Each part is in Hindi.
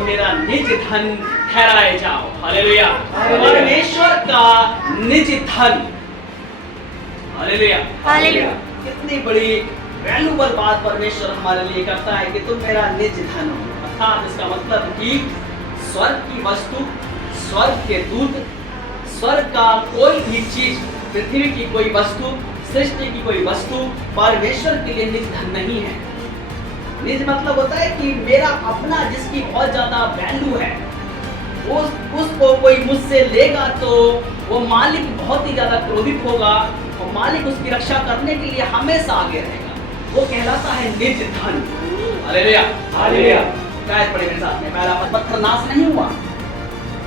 मेरा निज धन ठहराए जाओ। हालेलुया। परमेश्वर का निज धन। हालेलुया। हालेलुया। कितनी बड़ी वैल्यूबल बात परमेश्वर हमारे लिए करता है कि तुम मेरा निज धन हो। अर्थात इसका मतलब कि स्वर्ग की वस्तु, स्वर्ग के दूत, स्वर्ग का कोई भी चीज, पृथ्वी की कोई वस्तु, सृष्टि की कोई वस्तु परमेश्वर के लिए निज धन नहीं है। निज मतलब होता है कि मेरा अपना, जिसकी बहुत ज्यादा वैल्यू है, उसको कोई मुझसे लेगा तो वो मालिक बहुत ही ज्यादा क्रोधित होगा और मालिक उसकी रक्षा करने के लिए हमेशा आगे रहेगा। वो कहलाता है निज धन। हालेलुया। हालेलुया। शायद पढ़े मेरे साथ में, पहला पत्थर नाश नहीं हुआ,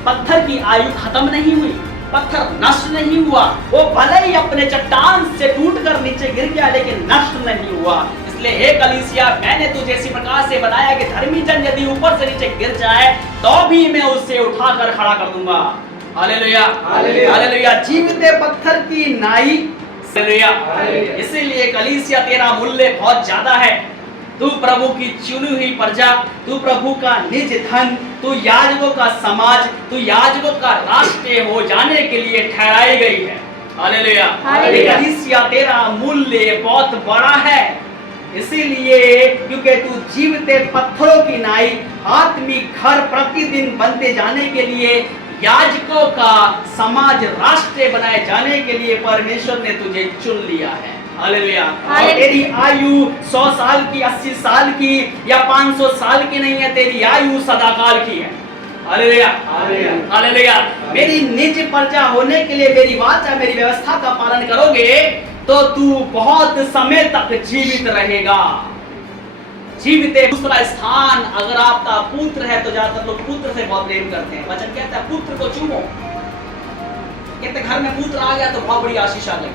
पत्थर की आयु खत्म नहीं हुई, पत्थर नष्ट नहीं हुआ। वो भले ही अपने चट्टान से टूटकर नीचे गिर गया लेकिन नष्ट नहीं हुआ। इसलिए हे कलीसिया, मैंने तुझे इसी प्रकार से बनाया कि धर्मी जन यदि ऊपर से नीचे गिर जाए तो भी मैं उसे उठाकर खड़ा कर दूंगा। हालेलुया। हालेलुया। जीवित पत्थर की नाई। हालेलुया। इसीलिए कलीसिया, तेरा मूल्य बहुत ज्यादा है। तू प्रभु की चुनी हुई प्रजा, तू प्रभु का निज धन, तू याजकों का समाज, तू याजकों का राष्ट्र हो जाने के लिए ठहराई गई है। हालेलुया। कलीसिया, तेरा मूल्य बहुत बड़ा है। इसीलिए क्योंकि तू जीवित पत्थरों की नाई, आत्मिक घर प्रतिदिन बनते जाने के लिए, याजकों का समाज, राष्ट्र बनाए जाने के लिए परमेश्वर ने तुझे चुन लिया है। हालेलुया। और तेरी आयु 100 साल की, 80 साल की या 500 साल की नहीं है, तेरी आयु सदाकाल की है। हालेलुया। हालेलुया। मेरी निज प्रजा होने के लिए मेरी वाचा, मेरी व्यवस्था का पालन करोगे तो तू बहुत समय तक जीवित रहेगा। जीवित। दूसरा स्थान, अगर आपका पुत्र है तो ज्यादातर लोग पुत्र से बहुत प्रेम करते हैं। वचन कहता है पुत्र को चूमो। कहते घर में पुत्र आ गया तो बहुत बड़ी आशीष आ गई,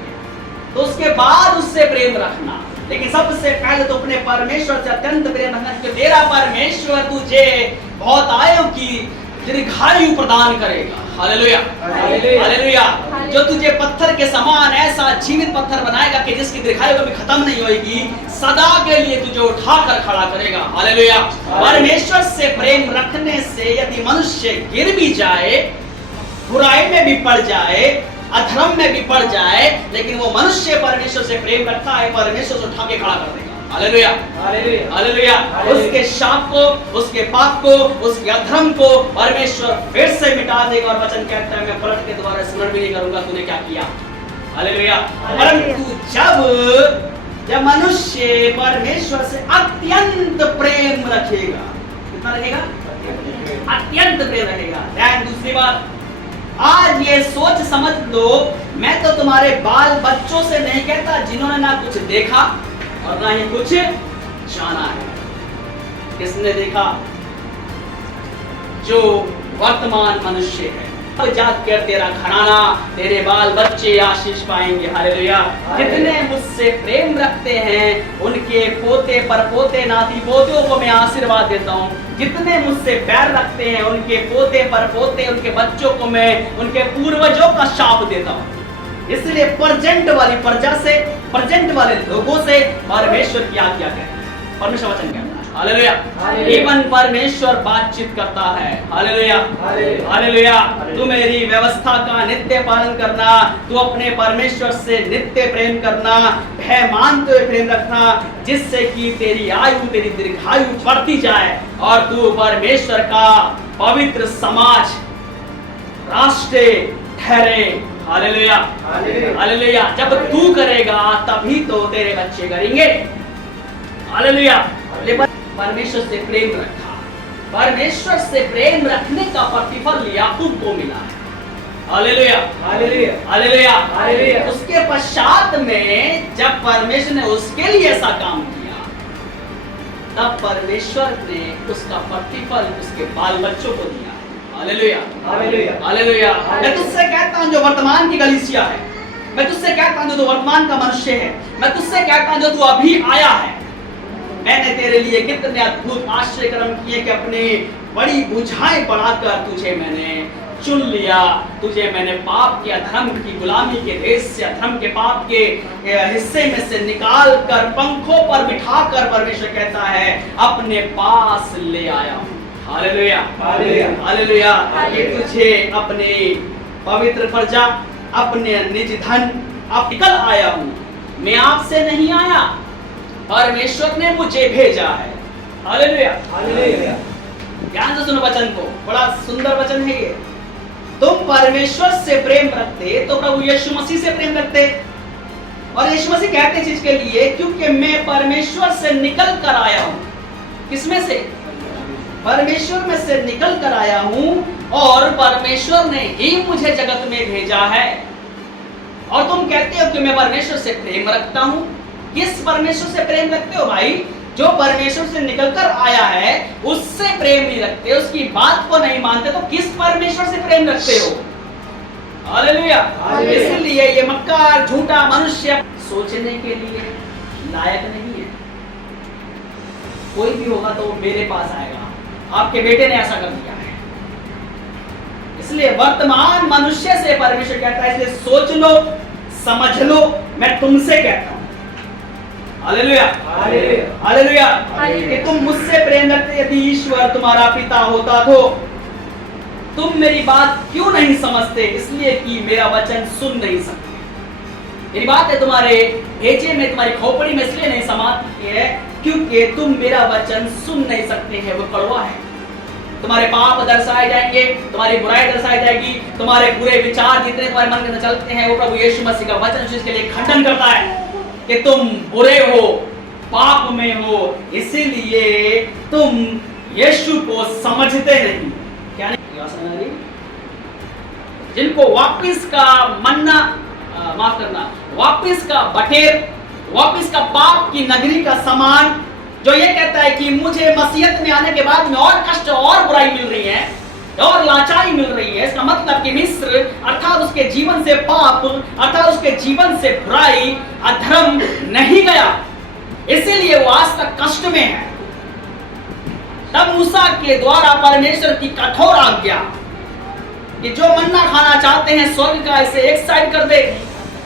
तो उसके बाद उससे प्रेम रखना। लेकिन सबसे पहले तो अपने परमेश्वर से अत्यंत प्रेम रखना, क्योंकि तेरा परमेश्वर तुझे बहुत आयु की दीर्घायु प्रदान करेगा। हालेलुया। हालेलुया। जो तुझे पत्थर के समान ऐसा जीवित पत्थर बनाएगा कि जिसकी दीर्घायु कभी खत्म नहीं होगी, सदा के लिए तुझे उठाकर खड़ा करेगा। हालेलुया। परमेश्वर से प्रेम रखने से यदि मनुष्य गिर भी जाए, बुराई में भी पड़ जाए, अधर्म में भी पड़ जाए, लेकिन वो मनुष्य परमेश्वर से प्रेम रखता है, परमेश्वर से उठा के खड़ा कर देगा। हालेलुया। हालेलुया। उसके शाप को, उसके पाप को, उसके अधर्म को परमेश्वर फिर से मिटा देगा। और वचन कहता है मैं पलट के दोबारा स्मरण भी नहीं करूंगा तूने क्या किया। हालेलुया। परंतु जब मनुष्य परमेश्वर से अत्यंत प्रेम रखेगा, कितना रखेगा? अत्यंत प्रेम रहेगा। दूसरी बात, आज ये सोच समझ लो, मैं तो तुम्हारे बाल बच्चों से नहीं कहता जिन्होंने ना कुछ देखा और ना ही कुछ जाना है। किसने देखा? जो वर्तमान मनुष्य है। जात कर तेरा घराना, तेरे बाल बच्चे आशीष पाएंगे। हालेलुया। जितने मुझसे प्रेम रखते हैं उनके पोते परपोते नाती पोतियों को मैं आशीर्वाद देता हूँ। जितने मुझसे बैर रखते हैं उनके पोते परपोते, उनके बच्चों को मैं उनके पूर्वजों का शाप देता हूँ। इसलिए प्रेजेंट वाली प्रजा से, प्रेजेंट वाले लोगों से परमेश्वर की आज्ञा है, परमेश्वर वचन कहता है। हालेलुया। इवन परमेश्वर बातचीत करता है। हालेलुया। हालेलुया। तू मेरी व्यवस्था का नित्य पालन करना, तू अपने परमेश्वर से नित्य प्रेम करना, भय मानते हुए प्रेम रखना, जिससे कि तेरी आयु, तेरी दीर्घायु बढ़ती जाए और तू परमेश्वर का पवित्र समाज, राष्ट्र ठहरे। हालेलुया। हालेलुया। जब तू करेगा तभी तो तेरे बच्चे करेंगे। हालेलुया। परमेश्वर से प्रेम रखा, परमेश्वर से प्रेम रखने का प्रतिफल याकूब को मिला है। हालेलुया। हालेलुया। हालेलुया। हालेलुया। उसके पश्चात में जब परमेश्वर ने उसके लिए ऐसा काम किया, तब परमेश्वर ने उसका प्रतिफल उसके बाल बच्चों को दिया। हालेलुया। हालेलुया। हालेलुया। मैं तुझसे कहता हूं जो वर्तमान की कलीसिया है, मैं तुझसे कहता हूं जो वर्तमान का मनुष्य है, मैं तुझसे कहता हूं जो तू अभी आया है, मैंने तेरे लिए कितने अद्भुत आश्चर्य कर्म किए कि अपनी बड़ी बुझाएं बढ़ाकर तुझे मैंने चुन लिया। तुझे मैंने पाप के, अधर्म की गुलामी के देश से, अधर्म के पाप के हिस्से में से निकाल कर पंखों पर बिठाकर परमेश्वर कहता है अपने पास ले आया हूं। Hallelujah, hallelujah, hallelujah. कि तुझे अपने पवित्र प्रजा, अपने निज धन अब निकल आया हूँ। मैं आपसे नहीं आया, परमेश्वर ने मुझे भेजा है। Hallelujah, hallelujah. ध्यान से सुनो वचन को, बड़ा सुंदर वचन है ये। तुम परमेश्वर से प्रेम रखते तो प्रभु यीशु मसीह से प्रेम रखते। और यीशु मसीह कहते चीज के लिए, क्योंकि मैं परमेश्वर से निकल कर आया हूं। किसमें से? परमेश्वर में से निकल कर आया हूं, और परमेश्वर ने ही मुझे जगत में भेजा है। और तुम कहते हो कि मैं परमेश्वर से प्रेम रखता हूं। किस परमेश्वर से प्रेम रखते हो भाई? जो परमेश्वर से निकलकर आया है उससे प्रेम नहीं रखते, उसकी बात को नहीं मानते, तो किस परमेश्वर से प्रेम रखते हो? हालेलुया। इसलिए ये मक्कार झूठा मनुष्य सोचने के लिए लायक नहीं है। कोई भी होगा तो मेरे पास आएगा, आपके बेटे ने ऐसा कर दिया है। इसलिए वर्तमान मनुष्य से परमेश्वर कहता है, इसलिए सोच लो, समझ लो, मैं तुमसे कहता हूं। हालेलुया, हालेलुया, कि तुम मुझसे प्रेम रखते। यदि ईश्वर तुम्हारा पिता होता तो तुम मेरी बात क्यों नहीं समझते? इसलिए कि मेरा वचन सुन नहीं सकते। मेरी बात है तुम्हारे भेजे में, तुम्हारी खोपड़ी में इसलिए नहीं समाती है क्योंकि तुम मेरा वचन सुन नहीं सकते हैं। वो कड़वा है। तुम्हारे पाप दर्शाए जाएंगे, तुम्हारी बुराई दर्शाई जाएगी, तुम्हारे बुरे विचार जितने तुम्हारे मन के अंदर चलते हैं, वो प्रभु यीशु मसीह का वचन उसके लिए खंडन करता है कि तुम बुरे हो, पाप में हो, इसीलिए तुम यीशु को समझते नहीं। क्या नहीं? जिनको वापिस का मन्ना, माफ करना, वापिस का बटेर, वापिस का पाप की नगरी का सामान, जो ये कहता है कि मुझे मसीहत में आने के बाद में और कष्ट और बुराई मिल रही है और लाचारी मिल रही है। इसका मतलब कि मिस्र अर्थात उसके जीवन से पाप, अर्थात उसके जीवन से बुराई, अधर्म नहीं गया, इसीलिए वो आज तक कष्ट में है। तब मूसा के द्वारा परमेश्वर की कठोर आज्ञा कि जो मन्ना खाना चाहते हैं स्वर्ग का, इसे एक साइड कर दे,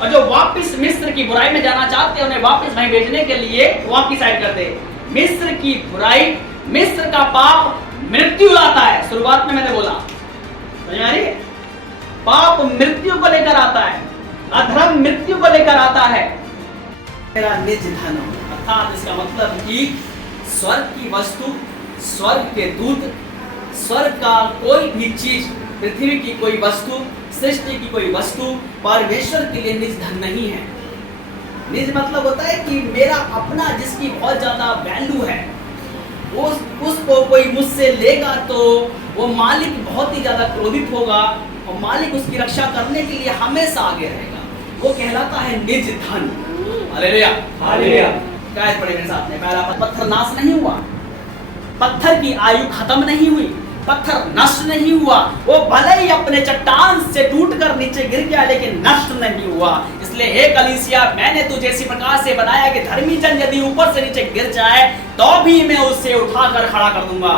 और जो वापस मिस्र की बुराई में जाना चाहते हैं उन्हें वापस वहीं भेजने के लिए वहां की साइड कर दे। मिस्र की बुराई, मिस्र का पाप मृत्यु लाता है। शुरुआत में मैंने बोला, समझ में आ रही है? पाप मृत्यु को लेकर आता है, अधर्म मृत्यु को लेकर आता है। मेरा निज धन, अर्थात इसका मतलब कि स्वर्ग की वस्तु, स्वर्ग के दूत, स्वर्ग का कोई भी चीज, पृथ्वी की कोई वस्तु, सृष्टि की कोई वस्तु परमेश्वर के लिए निज धन नहीं है। निज मतलब होता है कि मेरा अपना, जिसकी बहुत ज्यादा वैल्यू है, उसको कोई मुझसे लेगा तो वो मालिक बहुत ही ज्यादा क्रोधित होगा और मालिक उसकी रक्षा करने के लिए हमेशा आगे रहेगा। वो कहलाता है निज धन। Hallelujah, hallelujah. क्या पढ़े मेरे साथ में? पहला पत्थर नाश नहीं हुआ, पत्थर की आयु खत्म नहीं हुई, पत्थर नष्ट नहीं हुआ। वो भले ही अपने चट्टान से टूटकर नीचे गिर गया लेकिन नष्ट नहीं हुआ। इसलिए हे कलीसिया, मैंने तुझे इसी प्रकार से बनाया कि धर्मी जन यदि ऊपर से नीचे गिर जाए तो भी मैं उसे उठाकर खड़ा कर दूंगा।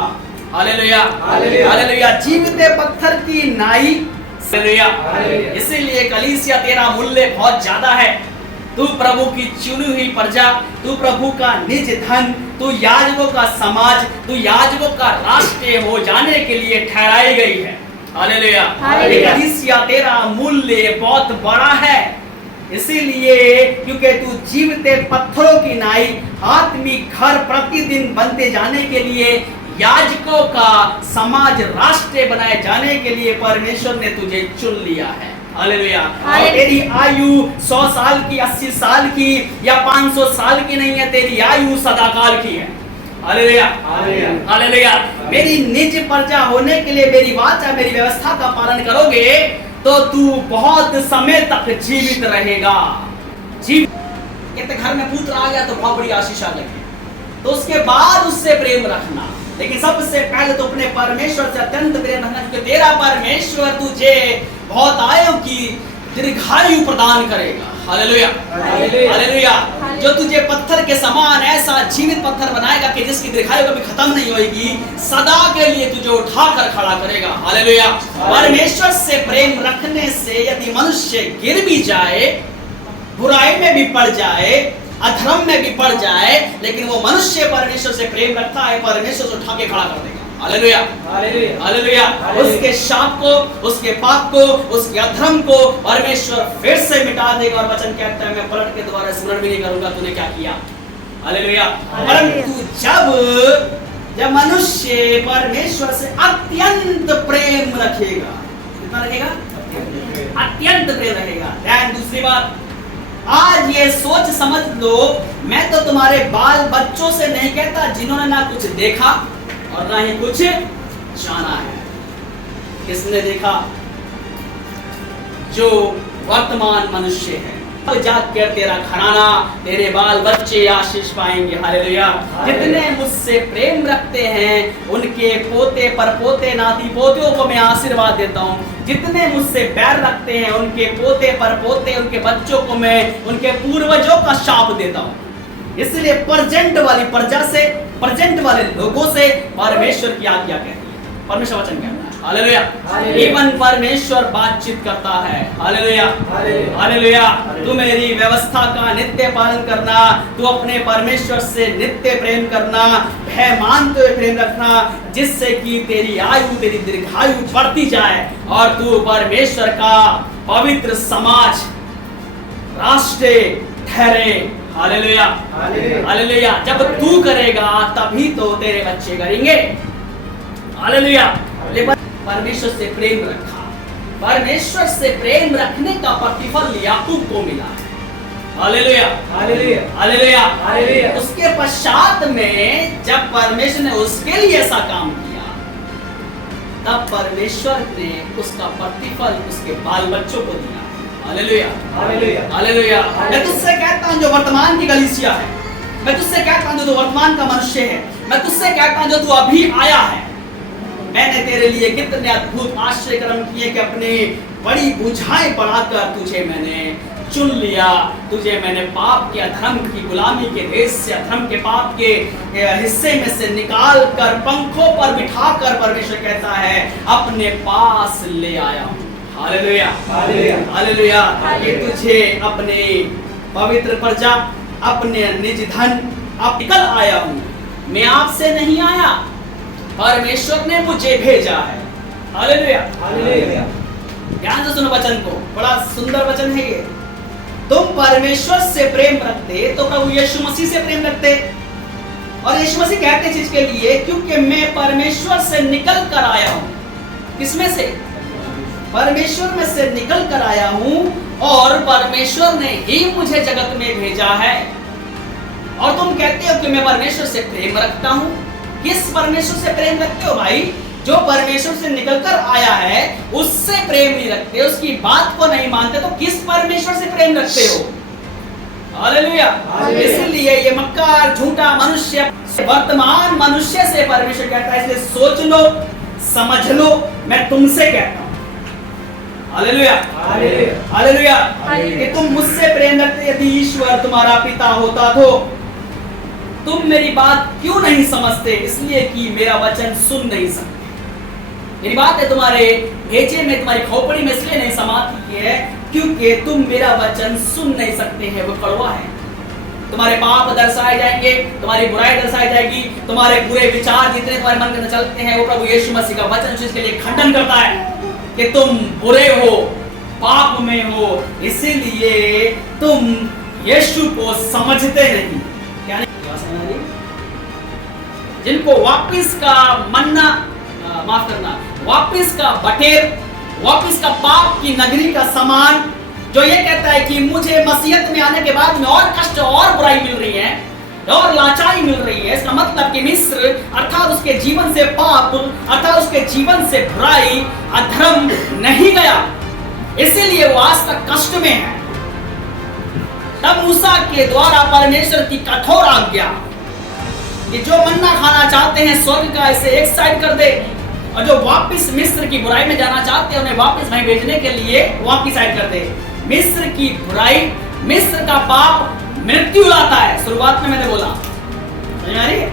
Hallelujah, hallelujah. जीवते पत्थर की नाई, हालेलुया। इसीलिए कलीसिया तेरा मूल्य बहुत ज्यादा है। तू प्रभु की चुनी हुई प्रजा, तू प्रभु का निज धन, तू याजकों का समाज, तू याजकों का राष्ट्र हो जाने के लिए ठहराई गई है। हालेलुया। कलीसिया तेरा मूल्य बहुत बड़ा है। इसीलिए क्योंकि तू जीवते पत्थरों की नाई, आत्मिक घर प्रतिदिन बनते जाने के लिए, याजकों का समाज, राष्ट्र बनाए जाने के लिए परमेश्वर ने तुझे चुन लिया है। हालेलुया। और तेरी आयु 100 साल की, 80 साल की या 500 साल की नहीं है, तेरी आयु सदाकाल की है। Hallelujah, hallelujah. मेरी निज प्रजा होने के लिए मेरी वाचा, मेरी व्यवस्था का पालन करोगे तो तू बहुत समय तक जीवित रहेगा। कहते घर में पुत्र आ गया तो बहुत बड़ी आशीष आ लगी, तो उसके बाद उससे प्रेम रखना, लेकिन सबसे पहले तो अपने परमेश्वर से अत्यंत प्रेम रखना, क्योंकि तेरा परमेश्वर तुझे बहुत आयु की दीर्घायु प्रदान करेगा। Hallelujah, hallelujah. जो तुझे पत्थर के समान ऐसा जीवित पत्थर बनाएगा कि जिसकी दीर्घायु कभी खत्म नहीं होगी, सदा के लिए तुझे उठाकर खड़ा करेगा। हालेलुया। परमेश्वर से प्रेम रखने से यदि मनुष्य गिर भी जाए, बुराई में भी पड़ जाए, अधर्म में भी पड़ जाए, लेकिन वो मनुष्य परमेश्वर से प्रेम रखता है, परमेश्वर से उठा के खड़ा कर देगा। Hallelujah, hallelujah. उसके शाप को, उसके पाप को, उसके अधर्म को परमेश्वर फिर से मिटा देगा। और वचन कहता है मैं पलट के दोबारा स्मरण भी नहीं करूंगा तूने क्या किया। हालेलुया। परंतु जब मनुष्य परमेश्वर से अत्यंत प्रेम रखेगा, कितना रखेगा? अत्यंत प्रेम रहेगा। ध्यान, दूसरी बात, आज ये सोच समझ लो, मैं तो तुम्हारे बाल बच्चों से नहीं कहता जिन्होंने ना कुछ देखा और ना ही कुछ जाना है। किसने देखा? जो वर्तमान मनुष्य है। जाग कर तेरा घराना, तेरे बाल बच्चे आशीष पाएंगे। हालेलुया। जितने मुझसे प्रेम रखते हैं उनके पोते परपोते नाती पोतियों को मैं आशीर्वाद देता हूँ। जितने मुझसे बैर रखते हैं उनके पोते परपोते उनके बच्चों को मैं उनके पूर्वजों का शाप देता हूँ। इसलिए प्रेजेंट वाली प्रजा से, प्रेजेंट वाले लोगों से परमेश्वर की आज्ञा कहती है, परमेश्वर वचन कहता है। हालेलुया। इवन परमेश्वर बातचीत करता है। Hallelujah, hallelujah. तू मेरी व्यवस्था का नित्य पालन करना, तू अपने परमेश्वर से नित्य प्रेम करना, भय मानते हुए प्रेम रखना, जिससे कि तेरी आयु, तेरी दीर्घायु बढ़ती जाए और तू परमेश्वर का पवित्र समाज, राष्ट्र ठहरे। Hallelujah, hallelujah. जब तू करेगा तभी तो तेरे बच्चे करेंगे। हालेलुया। परमेश्वर से प्रेम रखा, परमेश्वर से प्रेम रखने का प्रतिफल याकूब को मिला है। Hallelujah, hallelujah, hallelujah, hallelujah. उसके पश्चात में जब परमेश्वर ने उसके लिए ऐसा काम किया, तब परमेश्वर ने उसका प्रतिफल उसके बाल बच्चों को दिया। Hallelujah, hallelujah, hallelujah. मैं तुझसे कहता हूं जो वर्तमान की कलीसिया है, मैं तुझसे कहता हूं जो वर्तमान का मनुष्य है, मैं तुझसे कहता हूं जो तू अभी आया है, मैंने तेरे लिए कितने अद्भुत आश्चर्य कर्म किए कि अपनी बड़ी बुझाएं बढ़ाकर तुझे मैंने चुन लिया। तुझे मैंने पाप के अधर्म की गुलामी के देश से, अधर्म के पाप के हिस्से में से निकाल कर पंखों पर बिठाकर परमेश्वर कहता है अपने पास ले आया हूँ। Hallelujah, hallelujah, hallelujah. कि तुझे अपने पवित्र प्रजा, अपने निज धन अब निकल आया हूँ। मैं आपसे नहीं आया, परमेश्वर ने मुझे भेजा है। Hallelujah, hallelujah. ध्यान से सुनो वचन को, बड़ा सुंदर वचन है ये। तुम परमेश्वर से प्रेम रखते तो प्रभु यीशु मसीह से प्रेम रखते। और यीशु मसीह कहते चीज के लिए, क्योंकि मैं परमेश्वर से निकल कर आया हूं। किसमें से? परमेश्वर में से निकल कर आया हूं और परमेश्वर ने ही मुझे जगत में भेजा है। और तुम कहते हो कि मैं परमेश्वर से प्रेम रखता हूं। किस परमेश्वर से प्रेम रखते हो भाई? जो परमेश्वर से निकलकर आया है उससे प्रेम नहीं रखते, उसकी बात को नहीं मानते, तो किस परमेश्वर से प्रेम रखते हो? हालेलुया। इसलिए ये मक्कार झूठा मनुष्य वर्तमान मनुष्य से परमेश्वर कहता है, इसलिए सोच लो, समझ लो, मैं तुमसे कहता हूं। Hallelujah, hallelujah. कि तुम मुझसे प्रेम रखते, यदि ईश्वर तुम्हारा पिता होता तो तुम मेरी बात क्यों नहीं समझते? इसलिए कि मेरा वचन सुन नहीं सकते। मेरी बात है तुम्हारे भेजे में, तुम्हारी खोपड़ी में इसलिए नहीं समाती है क्योंकि तुम मेरा वचन सुन नहीं सकते हैं, वो कड़वा है। तुम्हारे पाप दर्शाए जाएंगे, तुम्हारी बुराई दर्शाई जाएगी, तुम्हारे बुरे विचार जितने तुम्हारे मन में चलते हैं वो प्रभु यीशु मसीह का वचन इसके लिए खंडन करता है कि तुम बुरे हो, पाप में हो, इसीलिए तुम यीशु को समझते नहीं। क्या नहीं? जिनको वापिस का मन्ना, माफ करना, वापिस का बटेर, वापिस का पाप की नगरी का सामान, जो ये कहता है कि मुझे मसीहत में आने के बाद में और कष्ट और बुराई मिल रही है और लाचारी मिल रही है। इसका मतलब कि मिस्र अर्थात उसके जीवन से पाप, अर्थात उसके जीवन से बुराई, अधर्म नहीं गया, इसीलिए वो आज तक कष्ट में है। तब मूसा के द्वारा परमेश्वर की कठोर आज्ञा कि जो मन्ना खाना चाहते हैं स्वर्ग का, इसे एक साइड कर दे, और जो वापस मिस्र की बुराई में जाना चाहते हैं उन्हें वापस वहीं भेजने के लिए वहां की साइड कर दे। मिस्र की बुराई, मिस्र का पाप मृत्यु लाता है। शुरुआत में मैंने बोला, समझ में आ रही है?